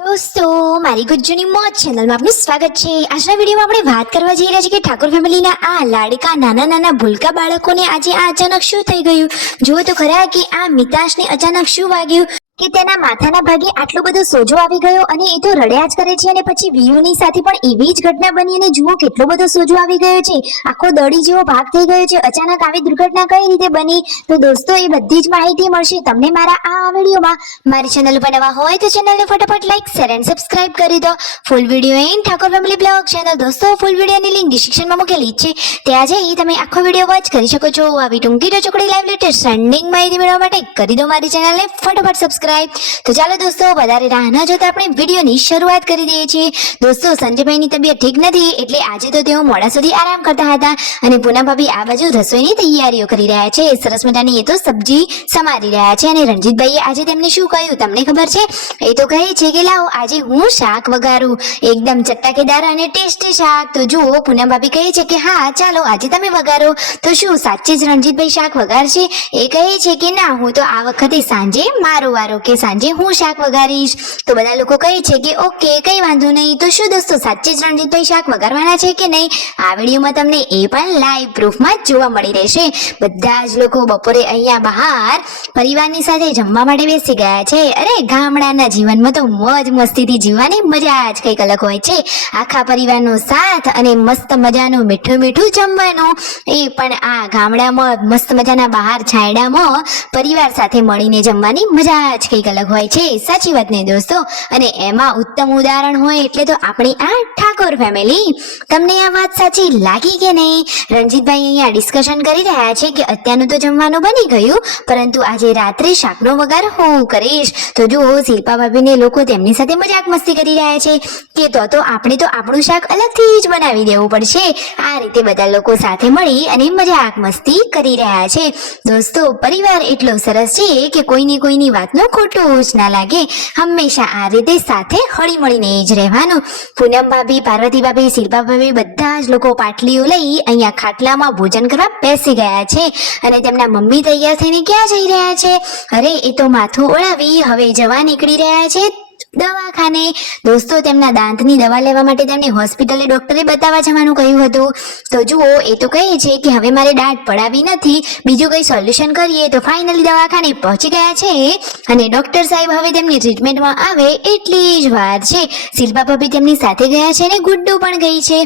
दोस्तों मारी गुज्जूनी मौज चैनल में आपનું સ્વાગત છે। આજના વિડીયોમાં આપણે વાત કરવા જઈ રહ્યા છીએ કે ઠાકોર ફેમિલીના આ લાડકા નાના ભૂલકા બાળકોને આજે આ અચાનક શું થઈ ગયું। જુઓ તો ખરા કે આ મિતાશને અચાનક શું વાગ્યું કે તેના માથાના ભાગે આટલો બધો સોજો આવી ગયો અને એ તો રડ્યા જ કરે છે અને પછી વીયુની સાથે પણ એવી જ ઘટના બની અને જુઓ કેટલો બધો સોજો આવી ગયો છે, આખો દડી જેવો ભાગ થઈ ગયો છે। અચાનક આવી દુર્ઘટના કઈ રીતે બની તો દોસ્તો એ બધી જ માહિતી મળશે તમને મારા આ વિડીયોમાં। મારી ચેનલ પર નવા હોય તો ચેનલને ફટાફટ લાઈક શેર એન્ડ સબસ્ક્રાઇબ કરી દો। Full video in Thakor family blog channel દોસ્તો ફૂલ વિડીયોની લિંક ડિસ્ક્રિપ્શનમાં મૂકેલી છે, ત્યાં જઈ તમે આખો વિડીયો વોચ કરી શકો છો। આવી ટૂંકી ટચોકડી લાઈવ લેટેસ્ટ ટ્રેન્ડિંગ માહિતી મેળવવા માટે કરી દો મારી ચેનલને ફટાફટ સબસ્ક્રાઇબ। તો ચાલો દોસ્તો વધારે રાહ ન જોતા આપણે વિડીયોની શરૂઆત કરી દઈએ છીએ। દોસ્તો સંજયભાઈની તબિયત ઠીક નથી એટલે આજે તો તેઓ મોડા સુધી આરામ કરતા હતા અને પૂનમ ભાભી આ બાજુ રસોઈની તૈયારીઓ કરી રહ્યા છે। સરસ મજાની એ તો સબ્જી સમારી રહ્યા છે અને રણજીતભાઈએ આજે તેમને શું કહ્યું તમને ખબર છે? એ તો કહે છે કે લાવો આજે હું શાક વઘારું, એકદમ ચટાકેદાર અને ટેસ્ટી શાક। તો જુઓ પૂનમ ભાભી કહે છે કે હા ચાલો આજે તમે વઘારો। તો શું સાચે જ રણજીતભાઈ શાક વઘારશે? એ કહે છે કે ના, હું તો આ વખતે સાંજે મારો વારો કે સાંજે હું શાક વઘારીશ। તો બધા લોકો કહે છે કે ઓકે કઈ વાંધો નહીં। તો શું દોસ્તો સાચે જ રણજીતભાઈ શાક વઘારવાના છે કે નહીં? આ વિડીયોમાં તમને એ પણ લાઈવ પ્રૂફમાં જ જોવા મળી રહેશે। બધા જ લોકો બપોરે અહીંયા બહાર પરિવારની સાથે જમવા માટે બેસી ગયા છે। અરે ગામડાના જીવનમાં તો મોજ મસ્તીથી જીવવાની મજા જ કંઈક અલગ હોય છે। આખા પરિવારનો સાથ અને મસ્ત મજાનું મીઠું જમવાનું, એ પણ આ ગામડામાં મસ્ત મજાના બહાર છાંયડામાં પરિવાર સાથે મળીને જમવાની મજા જ કંઈક અલગ હોય છે, સાચી વાત ને દોસ્તો। અને એમાં ઉત્તમ ઉદાહરણ હોય એટલે તો આપણી આ ઠાકોર ફેમિલી। તમને આ વાત સાચી લાગી કે નહીં? રણજીતભાઈ અહીંયા ડિસ્કશન કરી રહ્યા છે કે અત્યારનું તો જમવાનું બની ગયું પરંતુ આજે રાત્રે શાકનો વઘાર હું કરીશ। તો જુઓ શિલ્પા ભાભીને લોકો તેમની સાથે મજાક મસ્તી કરી રહ્યા છે કે તો આપણે તો આપણું શાક અલગથી જ બનાવી દેવું પડશે। આ રીતે બધા લોકો સાથે મળી અને મજાક મસ્તી કરી રહ્યા છે। દોસ્તો પરિવાર એટલો સરસ છે કે કોઈની વાતનો ખોટું જ ના લાગે, હંમેશા આ રીતે સાથે હળી મળીને જ રહેવાનું। પૂનમ ભાભી, પાર્વતી ભાભી, શિલ્પા ભાભી બધા જ લોકો પાટલીઓ લઈ અહીંયા ખાટલામાં ભોજન કરવા બેસી ગયા છે અને તેમના મમ્મી તૈયાર થઈને ક્યાં જઈ રહ્યા છે? અરે એ તો માથું ઓળાવી હવે જવા નીકળી રહ્યા છે દવાખાને। દોસ્તો તેમના દાંતની દવા લેવા માટે તેમને હોસ્પિટલે ડોક્ટરે બતાવવા જવાનું કહ્યું હતું। તો જુઓ એ તો કહે છે કે હવે મારે દાંત પડાવી નથી, બીજું કઈ સોલ્યુશન કરીએ। તો ફાઇનલી દવાખાને પહોંચી ગયા છે અને ડોક્ટર સાહેબ હવે તેમની ટ્રીટમેન્ટમાં આવે એટલી જ વાર છે। શિલ્પા ભાભી તેમની સાથે ગયા છે અને ગુડ્ડુ પણ ગઈ છે।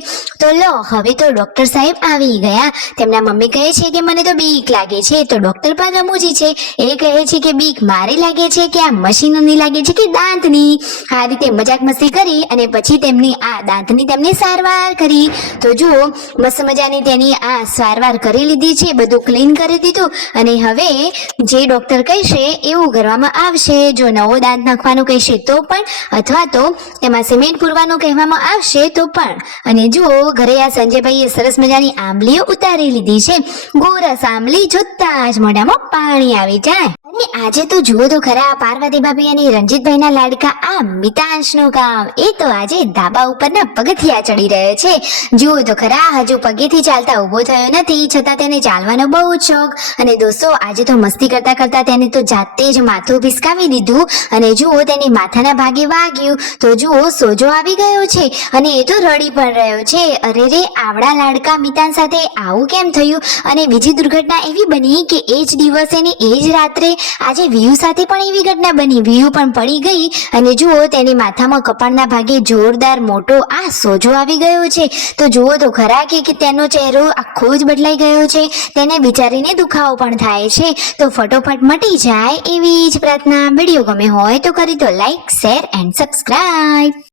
તો લો હવે તો ડોક્ટર સાહેબ આવી ગયા। તેમના મમ્મી કહે છે કે મને તો બીક લાગે છે। તો ડોક્ટર પણ રમૂજી છે, એ કહે છે કે બીક મારે લાગે છે કે આ મશીનોની લાગે છે કે દાંતની? આ રીતે મજાક મસ્તી કરી અને પછી તેમની આ દાંતની તેમને સારવાર કરી। તો જુઓ મસ્ત મજાની તેની આ સારવાર કરી લીધી છે, બધું ક્લીન કરી દીધું અને હવે જે ડોક્ટર કહેશે એવું કરવામાં આવશે। જો નવો દાંત નાખવાનું કહેશે તો પણ, અથવા તો તેમાં સિમેન્ટ પૂરવાનું કહેવામાં આવશે તો પણ। અને જુઓ ઘરે આ સંજયભાઈએ સરસ મજાની આંબલીઓ ઉતારી લીધી છે। ગોરસ આંબલી જોતા જ મોઢામાં પાણી આવી જાય। અને આજે તો જુઓ તો ખરા પાર્વતી ભાભી અને રણજીતભાઈના લાડકા આ મિતાંશનું કામ, એ તો આજે ધાબા ઉપરના પગથિયા ચડી રહ્યો છે। જુઓ તો ખરા હજુ પગેથી ચાલતા ઊભો થયો નથી, છતાં તેને ચાલવાનો બહુ જ શોખ। અને દોસ્તો આજે તો મસ્તી કરતા તેને તો જાતે જ માથું ભીસકાવી દીધું અને જુઓ તેની માથાના ભાગે વાગ્યું। તો જુઓ સોજો આવી ગયો છે અને એ તો રડી પણ રહ્યો છે। અરે રે આવડા લાડકા મિતાંશ સાથે આવું કેમ થયું? અને બીજી દુર્ઘટના એવી બની કે એ જ દિવસે ને એ જ રાત્રે આજે વીયુ સાથે પણ એવી ઘટના બની, વીયુ પણ પડી ગઈ અને જુઓ તેની માથામાં કપાળના ભાગે જોરદાર મોટો આ સોજો આવી ગયો છે। તો જુઓ તો ખરા કે તેનો ચહેરો આખો જ બદલાઈ ગયો છે, તેને વિચારીને દુખાવો પણ થાય છે। તો ફટોફટ મટી જાય એવી જ પ્રાર્થના। વિડીયો ગમે હોય તો કરી દો લાઈક શેર એન્ડ સબસ્ક્રાઇબ।